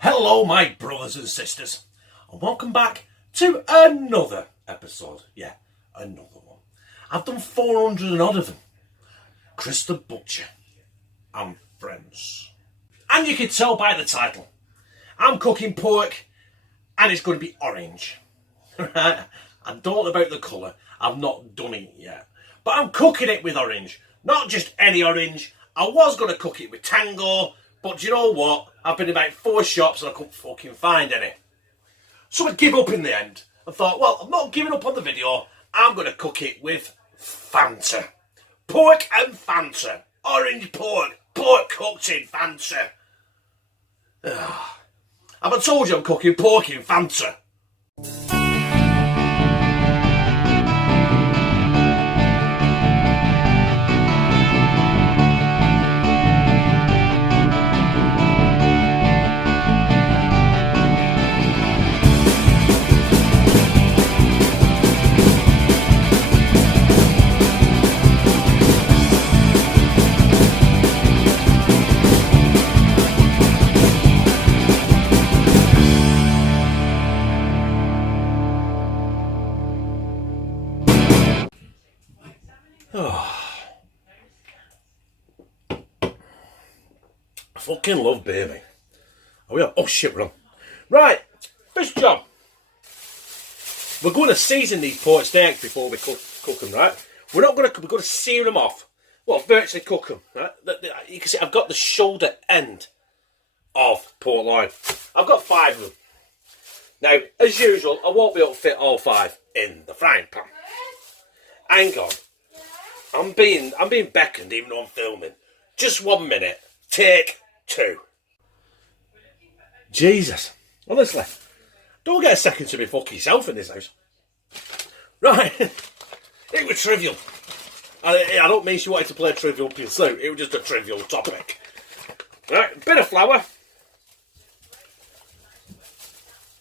Hello, my brothers and sisters, and welcome back to another episode. Yeah, another one. I've done 400 and odd of them. Chris the Butcher and friends. And you can tell by the title, I'm cooking pork and it's going to be orange. I don't know about the colour, I've not done it yet. But I'm cooking it with orange. Not just any orange. I was going to cook it with Tango, but do you know what? I've been in about 4 shops and I couldn't fucking find any. So I give up in the end and thought, well, I'm not giving up on the video. I'm going to cook it with Fanta. Pork and Fanta. Orange pork. Pork cooked in Fanta. Have I told you I'm cooking pork in Fanta? I fucking love baby. Oh shit, we're on. Right, first job. We're going to season these pork steaks before we cook them, right? We're going to sear them off. Well, virtually cook them, right? You can see I've got the shoulder end of pork loin. I've got 5 of them. Now, as usual, I won't be able to fit all 5 in the frying pan. Hang on. I'm being beckoned even though I'm filming. Just 1 minute. Take 2. Jesus. Honestly. Don't get a second to be fuck yourself in this house. Right. It was trivial. I don't mean she wanted to play Trivial Pursuit. It was just a trivial topic. Right. Bit of flour.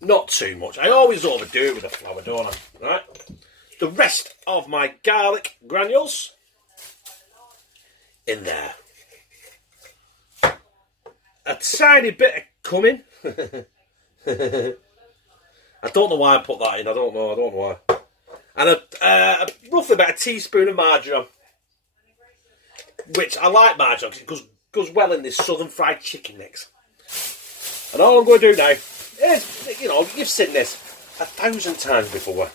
Not too much. I always overdo it with the flour, don't I? Right. The rest of my garlic granules in there. A tiny bit of cumin. I don't know why I put that in. I don't know why. And roughly about a teaspoon of marjoram, which I like marjoram because it goes well in this southern fried chicken mix. And all I'm going to do now is, you've seen this 1,000 times before.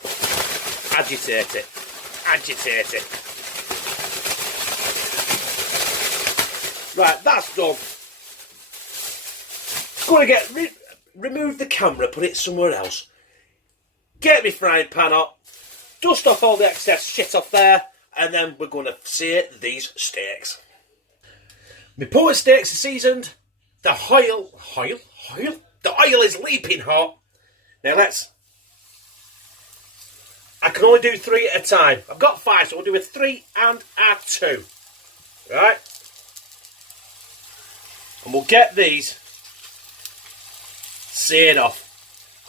Agitate it. Agitate it. Right, that's done. Going to get remove the camera, put it somewhere else. Get my frying pan up. Dust off all the excess shit off there, and then we're going to sear these steaks. My pork steaks are seasoned. The oil is leaping hot. Now I can only do 3 at a time. I've got 5, so we'll do a 3 and a 2. Right? And we'll get these seared off.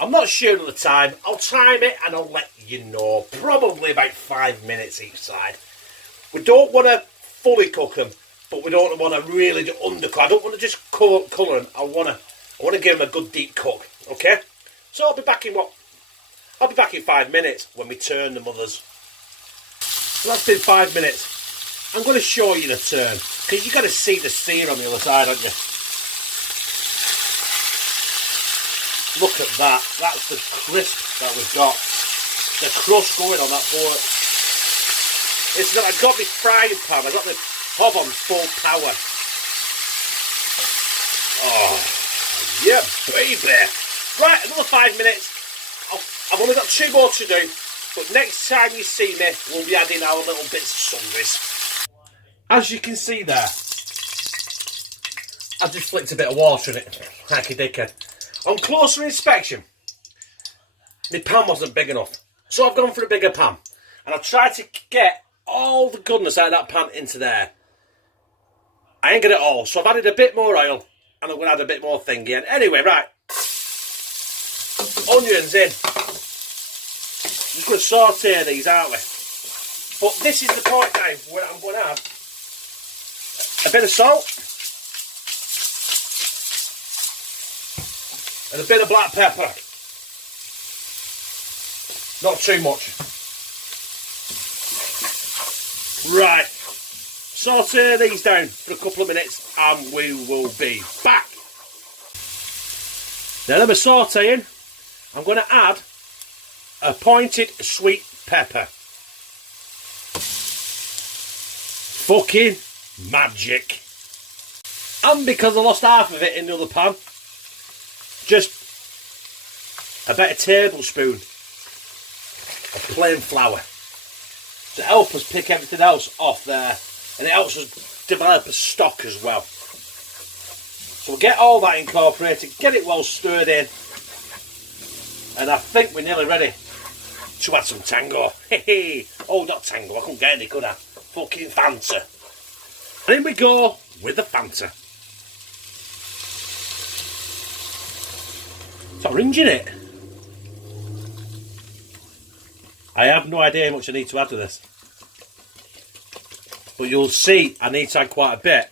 I'm not sure of the time. I'll time it and I'll let you know. Probably about 5 minutes each side. We don't want to fully cook them, but we don't want to really undercook. I don't want to just colour them. I want to give them a good deep cook. Okay? So I'll be back in 5 minutes when we turn the mothers. So that's been 5 minutes. I'm going to show you the turn, because you've got to see the sear on the other side, haven't you? Look at that. That's the crisp that we've got. The crust going on that pork. I've got my frying pan. I've got the hob on full power. Oh, yeah, baby. Right, another 5 minutes. I've only got 2 more to do. But next time you see me, we'll be adding our little bits of sundries. As you can see there, I've just flicked a bit of water in it. Hacky dicker. On closer inspection, my pan wasn't big enough. So I've gone for a bigger pan. And I've tried to get all the goodness out of that pan into there. I ain't got it all. So I've added a bit more oil. And I'm going to add a bit more thingy in. Anyway, right. Onions in. I'm just going to saute these, aren't we? But this is the point now where I'm going to add a bit of salt. and a bit of black pepper. Not too much. Right. Saute these down for a couple of minutes and we will be back. Now that we're sauteing, I'm going to add a pointed sweet pepper. Fucking magic. And because I lost half of it in the other pan, just about a tablespoon of plain flour to help us pick everything else off there, and it helps us develop a stock as well. So we'll get all that incorporated, get it well stirred in, and I think we're nearly ready to add some tango. Oh, not tango, I couldn't get any, could I? Fucking Fanta. And in we go with the Fanta. It's orange in it. I have no idea how much I need to add to this. But you'll see I need to add quite a bit.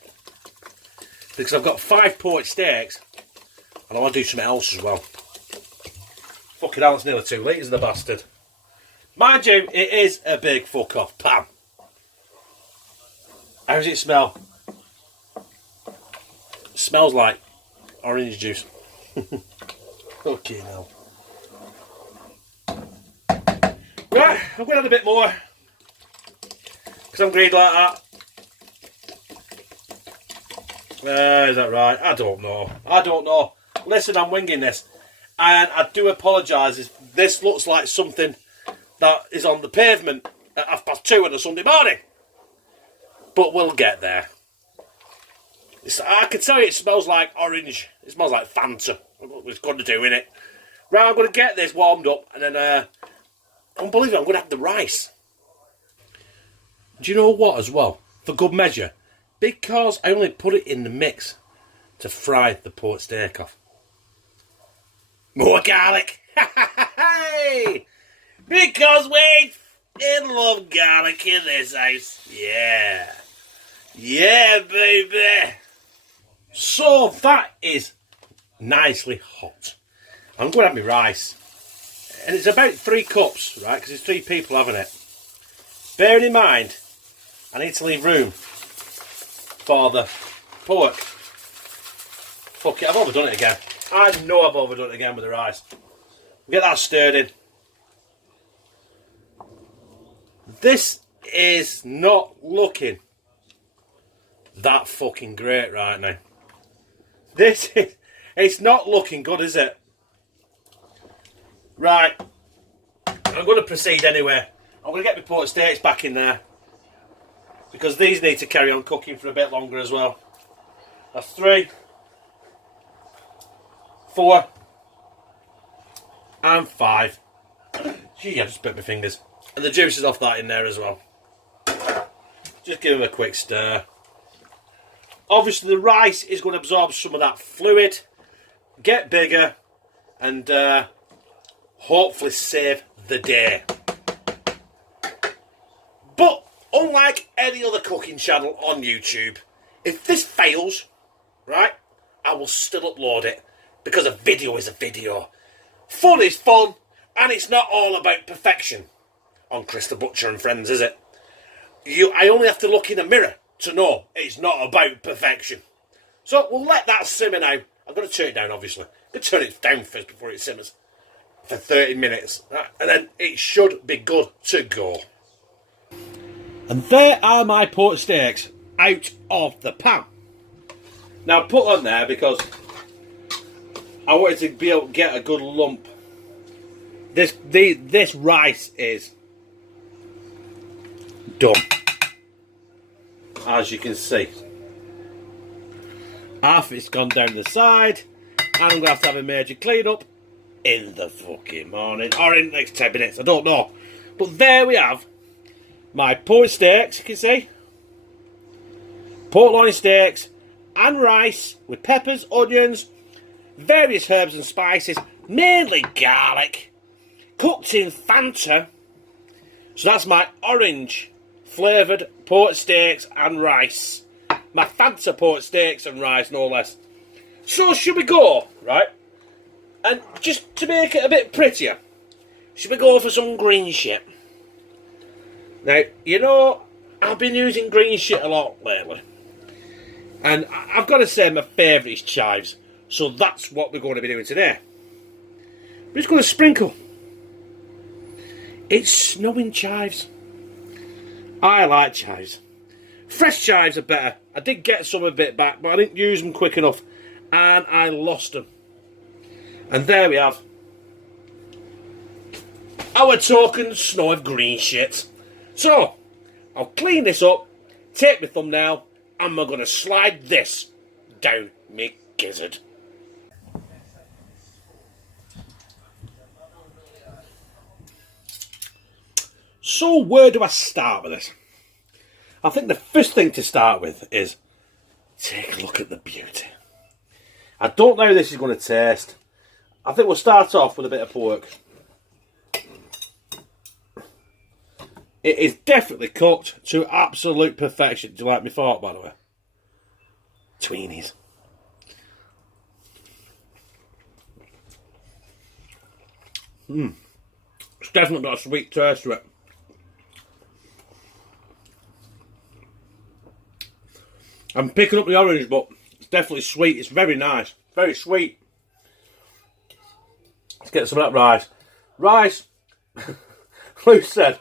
Because I've got 5 pork steaks and I want to do something else as well. Fucking hell, it's nearly 2 litres, the bastard. Mind you, it is a big fuck off pan. How does it smell? It smells like orange juice. Okay, now. Right, I'm going to add a bit more. Because I'm greedy like that. Is that right? I don't know. Listen, I'm winging this. And I do apologise if this looks like something that is on the pavement at 2:30 on a Sunday morning. But we'll get there. I can tell you it smells like orange. It smells like Fanta. It's got to do in it. Right, I'm going to get this warmed up and then, unbelievable, I'm going to have the rice. Do you know what as well? For good measure. Because I only put it in the mix to fry the pork steak off. More garlic. Hey! Because we love garlic in this house. Yeah. Yeah, baby. So that is nicely hot. I'm going to have my rice. And it's about 3 cups, right? Because there's 3 people having it. Bearing in mind, I need to leave room for the pork. Fuck it, I've overdone it again. I know I've overdone it again with the rice. We'll get that stirred in. This is not looking that fucking great right now. It's not looking good, is it? Right. I'm going to proceed anyway. I'm going to get my pork steaks back in there. Because these need to carry on cooking for a bit longer as well. That's 3, 4, and 5. Gee, I just bit my fingers. And the juice is off that in there as well. Just give them a quick stir. Obviously the rice is going to absorb some of that fluid, get bigger, and hopefully save the day. But unlike any other cooking channel on YouTube, if this fails, right, I will still upload it because a video is a video. Fun is fun, and it's not all about perfection on Chris the Butcher and Friends, is it? I only have to look in a mirror to know it's not about perfection. So we'll let that simmer now. I'm going to turn it down, obviously. I'm going to turn it down first before it simmers for 30 minutes. Right? And then it should be good to go. And there are my pork steaks out of the pan. Now put on there because I wanted to be able to get a good lump. This rice is done. As you can see. Half it's gone down the side. And I'm going to have a major clean up in the fucking morning. Or in the next 10 minutes, I don't know. But there we have my pork steaks, you can see. Pork loin steaks and rice with peppers, onions, various herbs and spices, mainly garlic, cooked in Fanta. So that's my orange flavoured pork steaks and rice. My Fanta pork steaks and rice, no less. So should we go, right? And just to make it a bit prettier, should we go for some green shit? Now, you know, I've been using green shit a lot lately. And I've got to say my favourite is chives. So that's what we're going to be doing today. We're just going to sprinkle. It's snowing chives. I like chives. Fresh chives are better. I did get some a bit back, but I didn't use them quick enough. And I lost them. And there we have our token snow of green shit. So, I'll clean this up, take my thumbnail, and we're going to slide this down me gizzard. So, where do I start with this? I think the first thing to start with is take a look at the beauty. I don't know how this is going to taste. I think we'll start off with a bit of pork. It is definitely cooked to absolute perfection. Do you like my fork, by the way? Tweenies. It's definitely got a sweet taste to it. I'm picking up the orange, but it's definitely sweet. It's very nice. Very sweet. Let's get some of that rice. Rice, Lou said,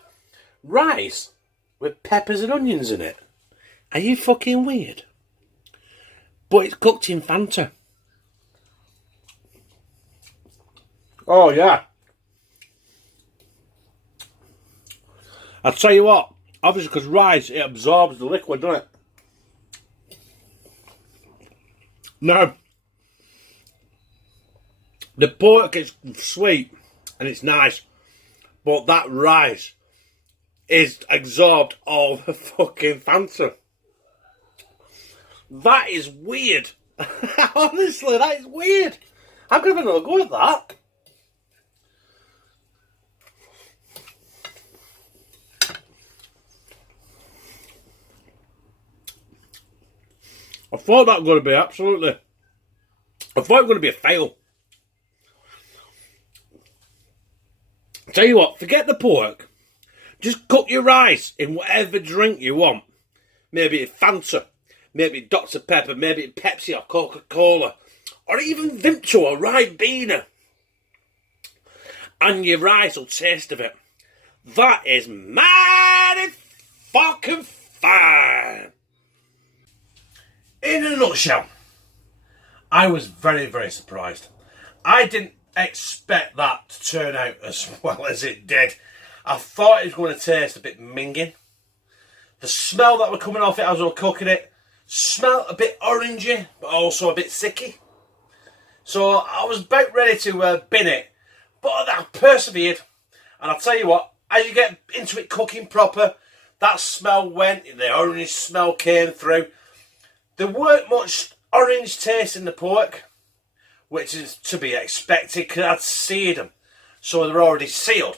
rice with peppers and onions in it. Are you fucking weird? But it's cooked in Fanta. Oh, yeah. I'll tell you what, obviously because rice, it absorbs the liquid, doesn't it? No. The pork is sweet and it's nice, but that rice is absorbed all the fucking Fanta. That is weird. Honestly, that is weird. I'm going to have another go at that. I thought that was going to be absolutely... I thought it was going to be a fail. Tell you what, forget the pork. Just cook your rice in whatever drink you want. Maybe it's Fanta, maybe Dr Pepper, maybe Pepsi or Coca-Cola, or even Vimto or Ribena. And your rice will taste of it. That is mighty fucking fine. In a nutshell, I was very, very surprised. I didn't expect that to turn out as well as it did. I thought it was going to taste a bit minging. The smell that was coming off it as I was cooking it smelled a bit orangey, but also a bit sicky. So I was about ready to bin it, but I persevered. And I'll tell you what, as you get into it cooking proper, that smell went, the orange smell came through. There weren't much orange taste in the pork, which is to be expected because I'd seared them, so they're already sealed.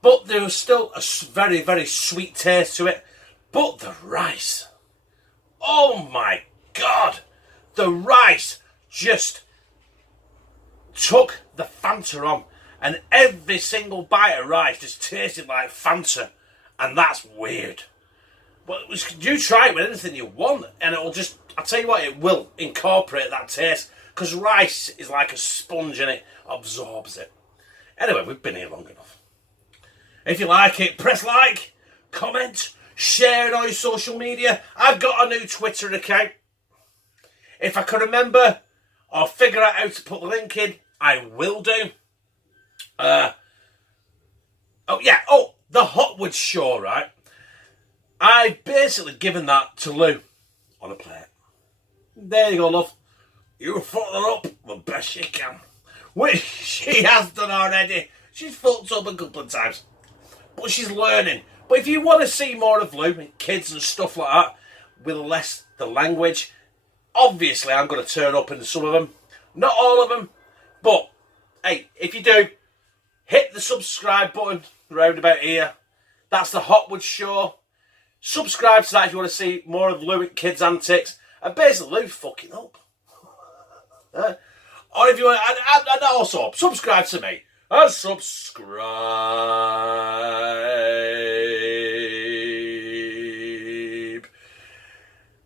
But there was still a very, very sweet taste to it. But the rice, oh my God, the rice just took the Fanta on, and every single bite of rice just tasted like Fanta, and that's weird. But you try it with anything you want, and it'll just, I'll tell you what, it will incorporate that taste, because rice is like a sponge and it absorbs it. Anyway, we've been here long enough. If you like it, press like, comment, share on all your social media. I've got a new Twitter account. If I can remember or figure out how to put the link in, I will do. The Hotwood Show, right? I've basically given that to Lou on a plate. There you go, love. You fucked her up the best you can. Which she has done already. She's fucked up a couple of times. But she's learning. But if you want to see more of Lou and kids and stuff like that, with less the language, obviously I'm going to turn up in some of them. Not all of them. But, hey, if you do, hit the subscribe button around about here. That's the Hotwood Show. Subscribe to that if you want to see more of Lou and kids' antics. And basically Lou's fucking up. Or if you want, and also subscribe to me. And subscribe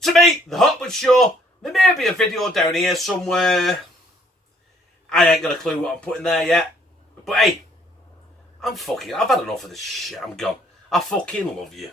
to me, The Hotwood Show. There may be a video down here somewhere. I ain't got a clue what I'm putting there yet. But hey, I've had enough of this shit. I'm gone. I fucking love you.